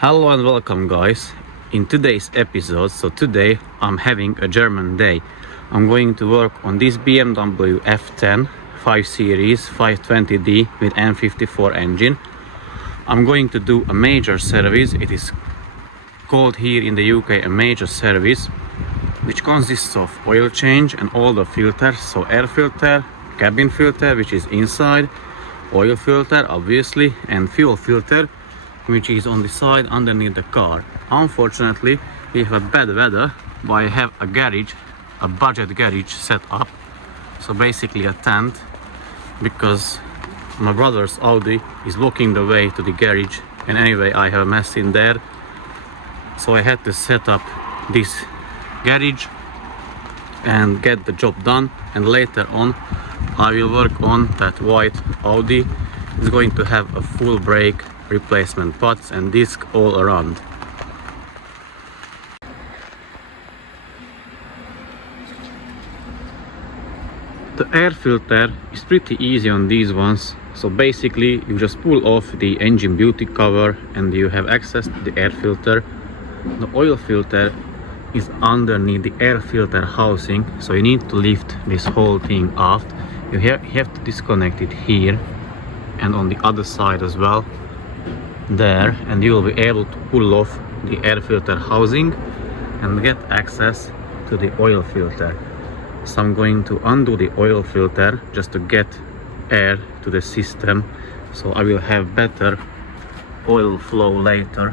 Hello and welcome guys. In today's episode, today I'm having a German day. I'm going to work on this BMW F10 5 Series 520D with N54 engine. I'm going to do a major service. It is called here in the UK a major service, which consists of oil change and all the filters, so air filter, cabin filter which is inside, oil filter obviously, and fuel filter which is on the side underneath the car. Unfortunately, we have a bad weather, but I have a garage, a budget garage set up, so basically a tent, because my brother's Audi is blocking the way to the garage, and anyway I have a mess in there, so I had to set up this garage and get the job done. And later on I will work on that white Audi. It's going to have a full brake replacement, pots and disc all around. The air filter is pretty easy on these ones, so basically you just pull off the engine beauty cover and you have access to the air filter. The oil filter is underneath the air filter housing, so you need to lift this whole thing off. You have to disconnect it here and on the other side as well, there, and you will be able to pull off the air filter housing and get access to the oil filter. So I'm going to undo the oil filter just to get air to the system, so I will have better oil flow later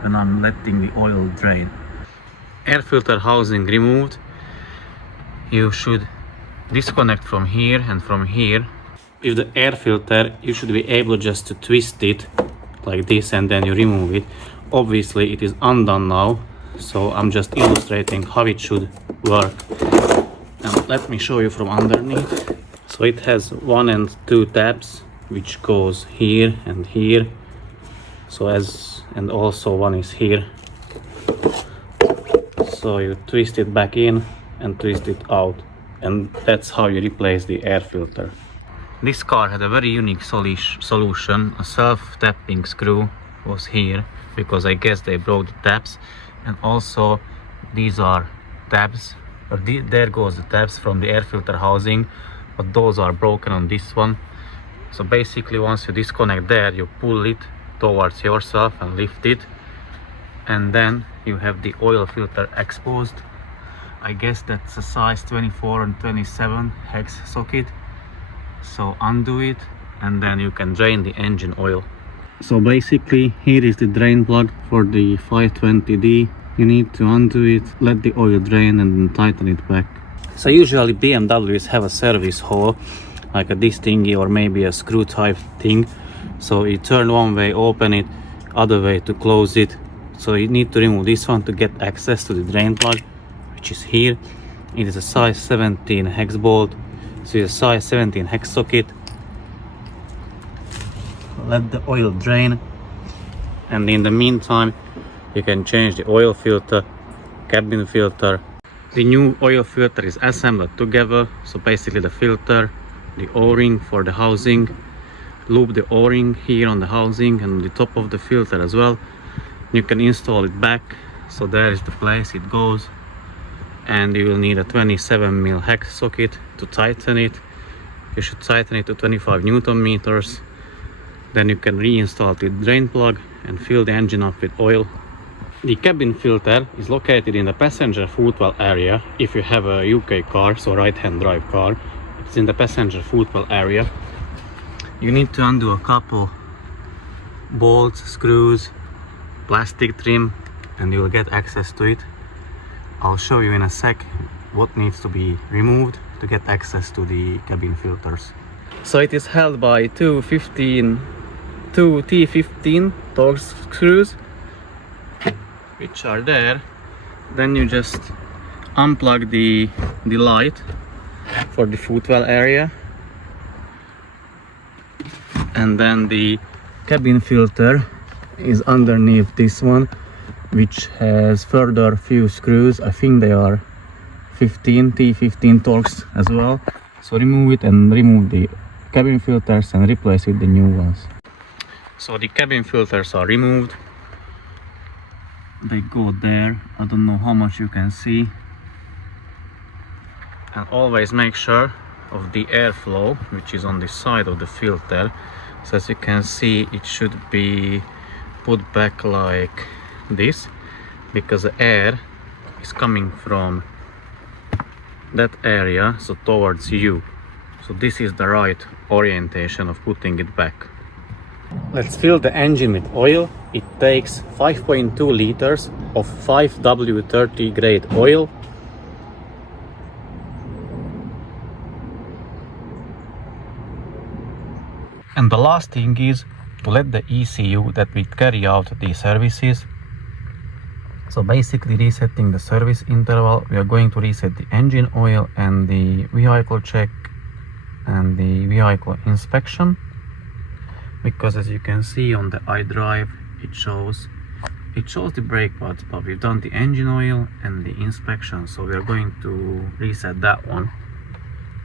when I'm letting the oil drain. Air filter housing removed. You should disconnect from here and from here. With the air filter you should be able just to twist it like this and then you remove it. Obviously it is undone now, so I'm just illustrating how it should work. And let me show you from underneath. So it has 1 and 2 tabs which goes here and here, and also one is here, so you twist it back in and twist it out, and that's how you replace the air filter. This car had a very unique solution. A self-tapping screw was here, because I guess they broke the tabs, and also these are tabs, there goes the tabs from the air filter housing, but those are broken on this one. So basically once you disconnect there, you pull it towards yourself and lift it, and then you have the oil filter exposed. I guess that's a size 24 and 27 hex socket. So undo it and then you can drain the engine oil. So basically here is the drain plug for the 520D. You need to undo it, let the oil drain and then tighten it back. So usually BMWs have a service hole like this thingy, or maybe a screw type thing. So you turn one way, open it, other way to close it. So you need to remove this one to get access to the drain plug, which is here. It is a size 17 hex bolt. So a size 17 hex socket. Let the oil drain, and in the meantime you can change the oil filter, cabin filter. The new oil filter is assembled together, so basically the filter, the o-ring for the housing, loop the o-ring here on the housing and on the top of the filter as well. You can install it back, so there is the place it goes, and you will need a 27mm hex socket to tighten it. You should tighten it to 25 Newton meters. Then you can reinstall the drain plug and fill the engine up with oil. The cabin filter is located in the passenger footwell area. If you have a UK car, so right-hand drive car, it's in the passenger footwell area. You need to undo a couple bolts, screws, plastic trim, and you will get access to it. I'll show you in a sec what needs to be removed to get access to the cabin filters. So it is held by two T15 torque screws which are there. Then you just unplug the light for the footwell area, and then the cabin filter is underneath this one, which has further few screws. I think they are T15 torques as well. So remove it and remove the cabin filters and replace with the new ones. So the cabin filters are removed. they go there. I don't know how much you can see. And always make sure of the airflow, which is on the side of the filter. So as you can see, it should be put back like this, because the air is coming from that area, so towards you. So this is the right orientation of putting it back. Let's fill the engine with oil. It takes 5.2 liters of 5W30 grade oil. And the last thing is to let the ECU that will carry out the services. So basically resetting the service interval, we are going to reset the engine oil and the vehicle check and the vehicle inspection. Because as you can see on the iDrive, it shows the brake pads, but we've done the engine oil and the inspection, so we are going to reset that one.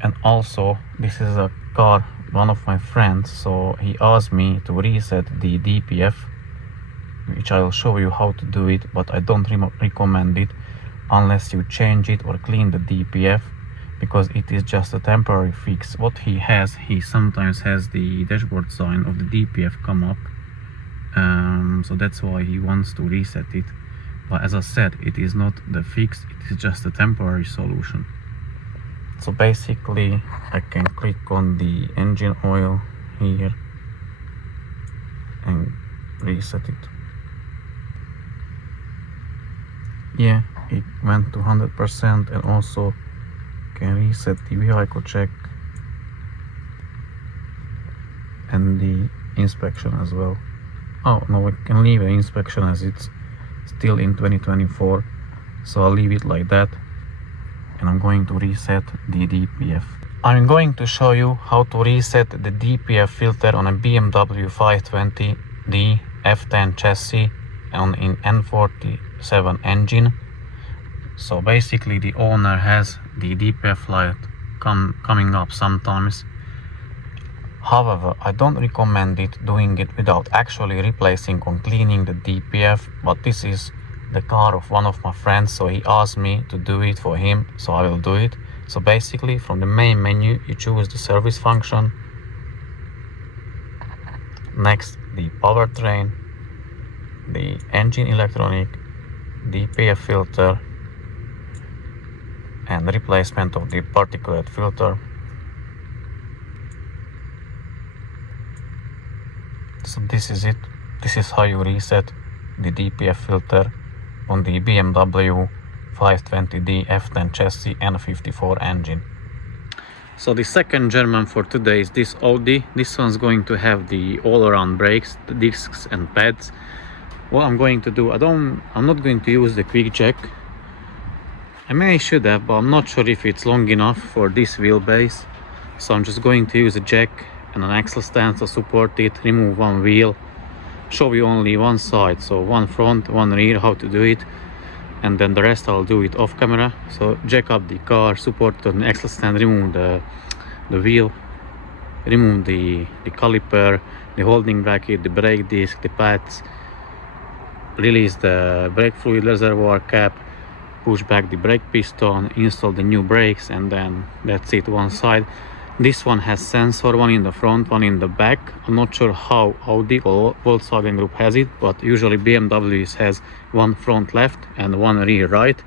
And also, this is a car, one of my friends, so he asked me to reset the DPF, which I'll show you how to do it, but I don't recommend it unless you change it or clean the DPF, because it is just a temporary fix. What he sometimes has the dashboard sign of the DPF come up, so that's why he wants to reset it. But as I said, it is not the fix, it is just a temporary solution. So basically I can click on the engine oil here and reset it. Yeah, it went to 100%, and also can reset the vehicle check and the inspection as well. Oh no, I can leave the inspection as it's still in 2024, so I'll leave it like that, and I'm going to reset the DPF. I'm going to show you how to reset the DPF filter on a BMW 520D F10 chassis and in N47 engine. So basically the owner has the DPF light coming up sometimes. However, I don't recommend doing it without actually replacing or cleaning the DPF, but this is the car of one of my friends, so he asked me to do it for him, so I will do it. So basically from the main menu you choose the service function, next the powertrain, the engine electronic, DPF filter and replacement of the particulate filter. So this is it. This is how you reset the DPF filter on the BMW 520D F10 chassis N54 engine. So the second German for today is this Audi. This one's going to have the all-around brakes, the discs and pads. What I'm going to do, I'm not going to use the quick jack. I should have, but I'm not sure if it's long enough for this wheelbase. So I'm just going to use a jack and an axle stand to support it, remove one wheel, show you only one side, so one front, one rear, how to do it, and then the rest I'll do it off camera. So jack up the car, support it on the axle stand, remove the wheel, remove the caliper, the holding bracket, the brake disc, the pads, release the brake fluid reservoir cap, push back the brake piston, install the new brakes, and then that's it, one side. This one has sensor, one in the front, one in the back. I'm not sure how Audi or Volkswagen Group has it, but usually BMW has one front left and one rear right.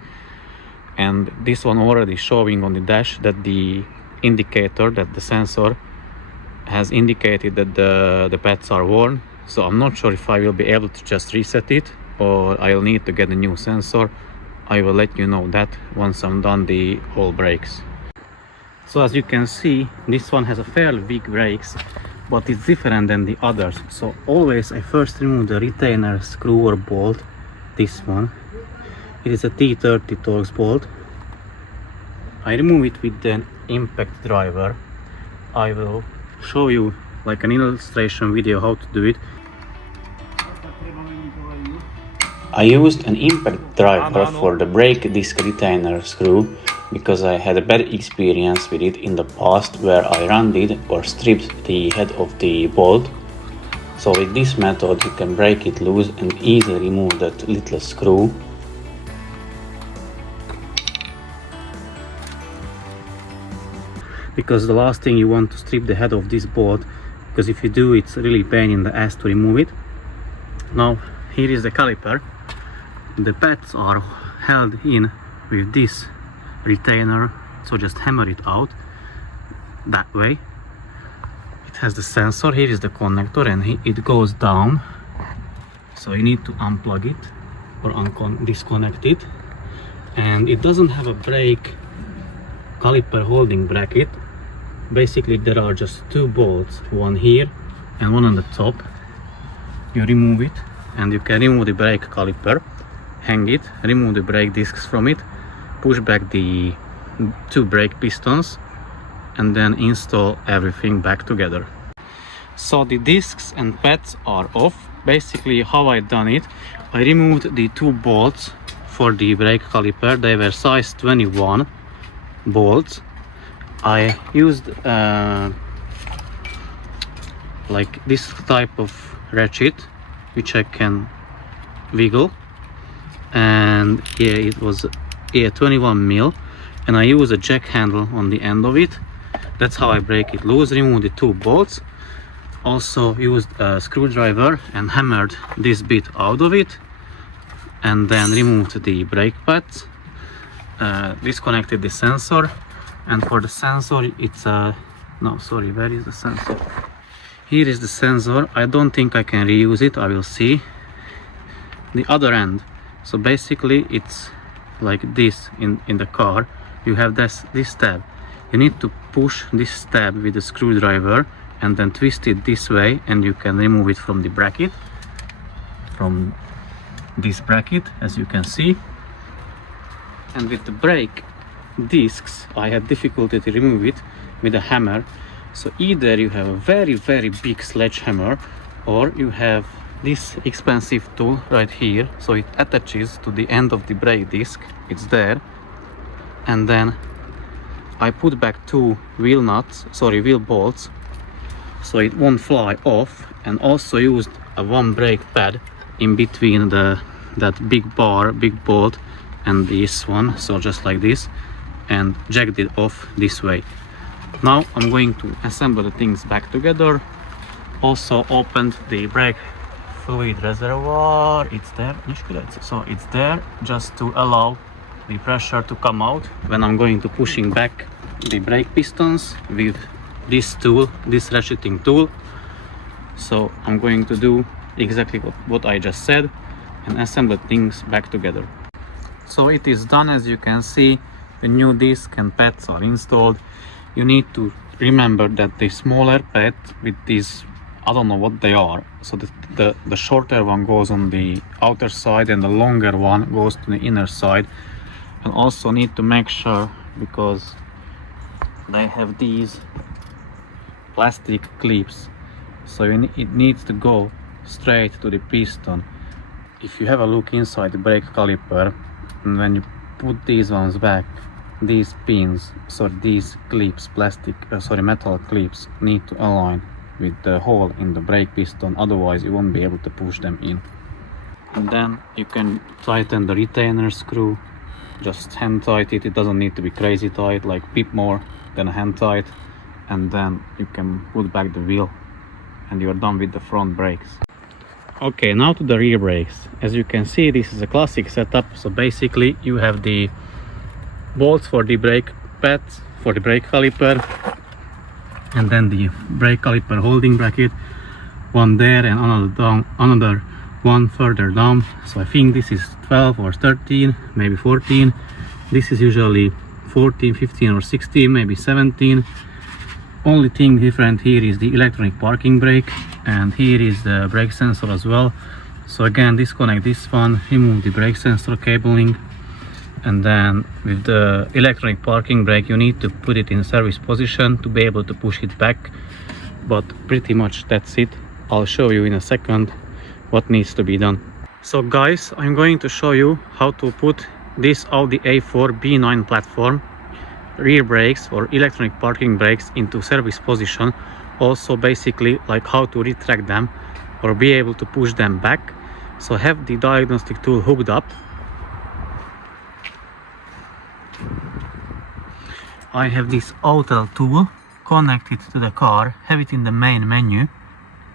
And this one already showing on the dash that the indicator, that the sensor has indicated that the pads are worn. So I'm not sure if I will be able to just reset it or I'll need to get a new sensor. I will let you know that once I'm done the whole brakes. So as you can see, this one has a fairly big brakes, but it's different than the others. So always I first remove the retainer screw or bolt, this one. It is a T30 Torx bolt. I remove it with an impact driver. I will show you like an illustration video how to do it. I used an impact driver for the brake disc retainer screw because I had a bad experience with it in the past where I rounded or stripped the head of the bolt. So with this method you can break it loose and easily remove that little screw. Because the last thing you want to strip the head of this bolt, because if you do, it's really pain in the ass to remove it. Now here is the caliper. The pads are held in with this retainer, so just hammer it out that way. It has the sensor. Here is the connector and it goes down, so you need to unplug it or disconnect it. And it doesn't have a brake caliper holding bracket. Basically there are just two bolts, one here and one on the top. You remove it and you can remove the brake caliper, hang it, remove the brake discs from it, push back the two brake pistons, and then install everything back together. So the discs and pads are off. Basically how I done it, I removed the two bolts for the brake caliper. They were size 21 bolts. I used like this type of ratchet which I can wiggle, and yeah, it was 21 mil, and I use a jack handle on the end of it. That's how I break it loose. Remove the two bolts. Also used a screwdriver and hammered this bit out of it, and then removed the brake pads, disconnected the sensor. And for the sensor, it's a no, sorry, where is the sensor? Here is the sensor. I don't think I can reuse it, I will see. The other end, so basically it's like this in the car. You have this tab. You need to push this tab with the screwdriver and then twist it this way, and you can remove it from the bracket, from this bracket, as you can see. And with the brake discs, I had difficulty to remove it with a hammer. So either you have a very big sledgehammer, or you have this expensive tool right here. So it attaches to the end of the brake disc, it's there, and then I put back two wheel bolts so it won't fly off, and also used a one brake pad in between that big bolt and this one, so just like this, and jacked it off this way. Now I'm going to assemble the things back together. Also opened the brake fluid reservoir. It's there, so it's there just to allow the pressure to come out when I'm going to pushing back the brake pistons with this tool, this ratcheting tool. So I'm going to do exactly what I just said and assemble things back together. So it is done. As you can see, the new disc and pads are installed. You need to remember that the smaller pad with these, I don't know what they are, so the shorter one goes on the outer side and the longer one goes to the inner side. And also need to make sure, because they have these plastic clips, so it needs to go straight to the piston. If you have a look inside the brake caliper, and when you put these ones back, these pins, so these clips, metal clips, need to align with the hole in the brake piston, otherwise you won't be able to push them in. And then you can tighten the retainer screw. Just hand tight it. It doesn't need to be crazy tight, like bit more than a hand tight, and then you can put back the wheel and you're done with the front brakes. Okay, now to the rear brakes. As you can see, this is a classic setup. So basically you have the bolts for the brake pads for the brake caliper, and then the brake caliper holding bracket, one there and another one further down. So I think this is 12 or 13, maybe 14. This is usually 14, 15 or 16, maybe 17. Only thing different here is the electronic parking brake, and here is the brake sensor as well. So again, disconnect this one, remove the brake sensor cabling, and then with the electronic parking brake you need to put it in service position to be able to push it back. But pretty much that's it. I'll show you in a second what needs to be done. So guys, I'm going to show you how to put this Audi A4 B9 platform rear brakes or electronic parking brakes into service position. Also basically like how to retract them or be able to push them back. So have the diagnostic tool hooked up. I have this auto tool connected to the car, have it in the main menu,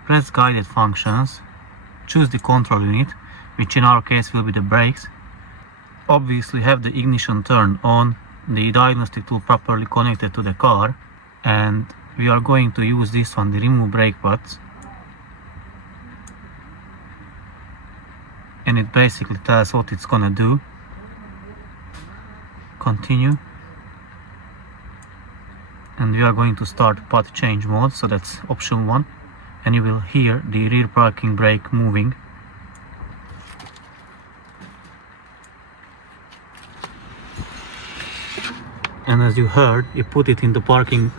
press guided functions, choose the control unit, which in our case will be the brakes. Obviously have the ignition turned on, the diagnostic tool properly connected to the car, and we are going to use this one, the remove brake pads. And it basically tells what it's gonna do. Continue. And we are going to start path change mode, so that's option 1. And you will hear the rear parking brake moving. And as you heard, you put it into parking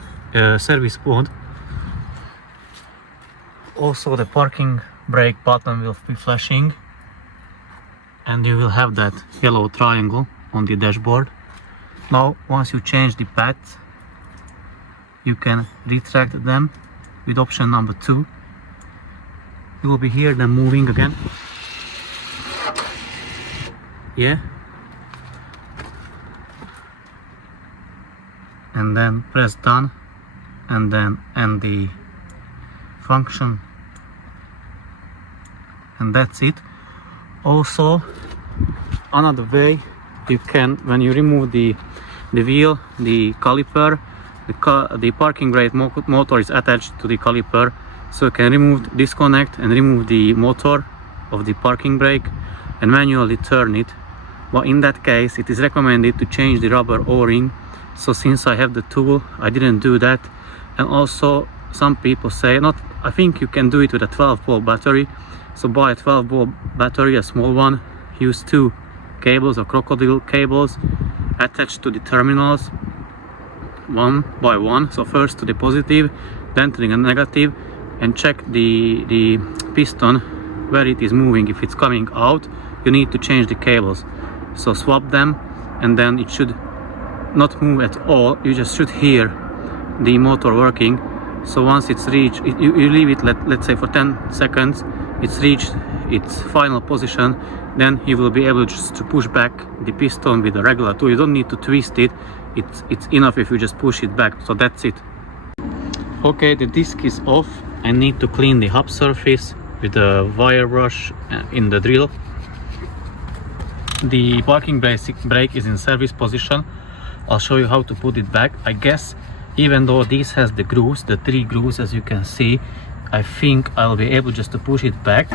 service mode. Also the parking brake button will be flashing, and you will have that yellow triangle on the dashboard. Now once you change the path, you can retract them with option number 2. You will be hear them moving again. Yeah. And then press done, and then end the function, and that's it. Also, another way you can, when you remove the wheel, the caliper, the parking brake motor is attached to the caliper, so you can remove, disconnect and remove the motor of the parking brake and manually turn it. But in that case, it is recommended to change the rubber o-ring. So since I have the tool, I didn't do that. And also some people say, I think you can do it with a 12-volt battery. So buy a 12-volt battery, a small one, use 2 cables or crocodile cables attached to the terminals, one by one. So first to the positive, then to the negative, and check the piston where it is moving. If it's coming out, you need to change the cables. So swap them, and then it should not move at all. You just should hear the motor working. So once it's reached, you leave it, let's say for 10 seconds, it's reached its final position, then you will be able just to push back the piston with a regular tool. You don't need to twist it. It's enough if you just push it back. So that's it. Okay, the disc is off. I need to clean the hub surface with a wire brush in the drill. The parking brake is in service position. I'll show you how to put it back. I guess even though this has the grooves, the 3 grooves as you can see, I think I'll be able just to push it back.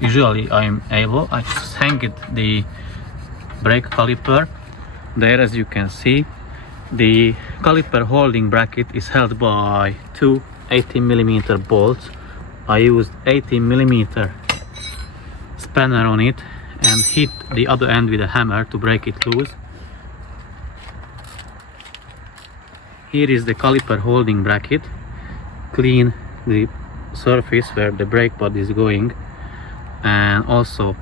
Usually I'm able. I just hang it, the brake caliper there. As you can see, the caliper holding bracket is held by 2 18mm bolts. I used 18mm spanner on it and hit the other end with a hammer to break it loose. Here is the caliper holding bracket. Clean the surface where the brake pad is going, and also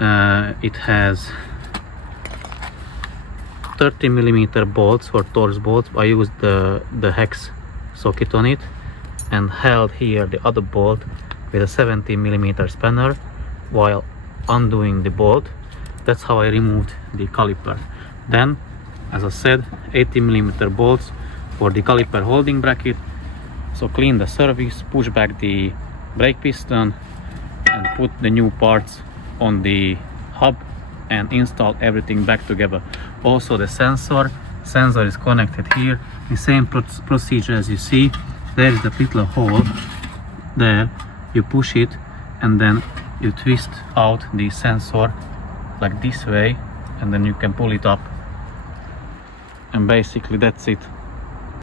it has 30mm bolts or Torx bolts. I used the hex socket on it and held here the other bolt with a 17mm spanner while undoing the bolt. That's how I removed the caliper. Then, as I said, 18mm bolts for the caliper holding bracket. So clean the surface, push back the brake piston and put the new parts on the hub and install everything back together. Also the sensor is connected here. The same procedure as you see. There is the little hole there. You push it and then you twist out the sensor like this way, and then you can pull it up, and basically that's it.